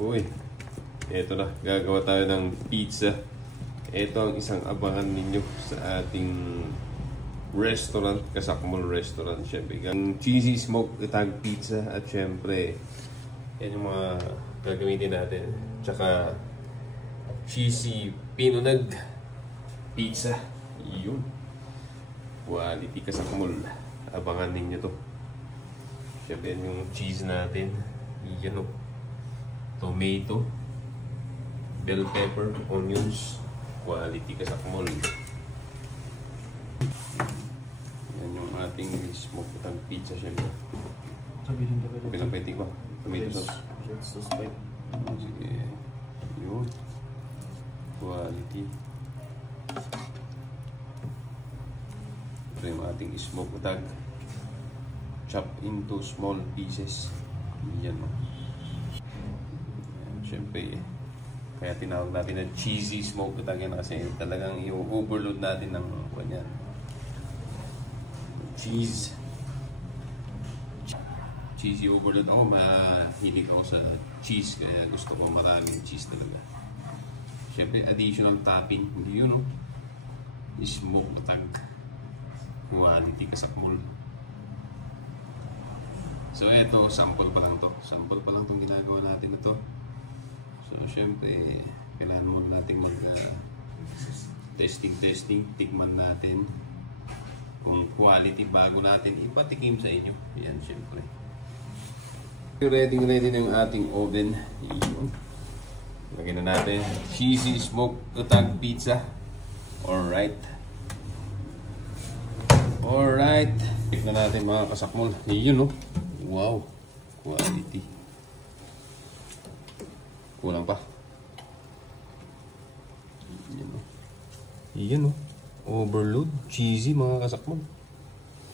Uy, eto na. Gagawa tayo ng pizza. Ito ang isang abangan ninyo sa ating restaurant, Kasakmul Restaurant. Siyempre, ang cheesy smoked itag pizza. At siyempre, yan yung mga gagamitin natin. Tsaka, cheesy pinunag pizza. Yun. Quality Kasakmul. Abangan ninyo to. Siyempre, yan yung cheese natin. Yan o. Tomato, bell pepper, onions, quality Kasakmul. Yan yung ating smoked itag pizza syempre. Pinapwede ko. Tomato sauce. Sige. Yun. Quality. Ito yung ating smoked itag. Chop into small pieces. Yan o. Siyempre, kaya tinawag natin na cheesy smoked itag yan kasi talagang i-overload natin ng kanyan. Cheesy overload. Ako, mahilig ako sa cheese kaya gusto ko maraming cheese talaga. Siyempre, additional topping. Hindi yun, no? Smoked itag. Quality Kasakmul. So, eto, sample pa lang to. Sample pa lang itong ginagawa natin na to. So, syempre, kailangan mo natin testing. Tikman natin kung quality bago natin ipatikim sa inyo. Yan, syempre. Ready na yung ating oven. Lagyan na natin. Cheesy smoked itag pizza. Alright. Check na natin mga Kasakmul. Yun, no? Wow. Quality. Kulang pa. Yan o. Overload. Cheesy mga Kasakmul.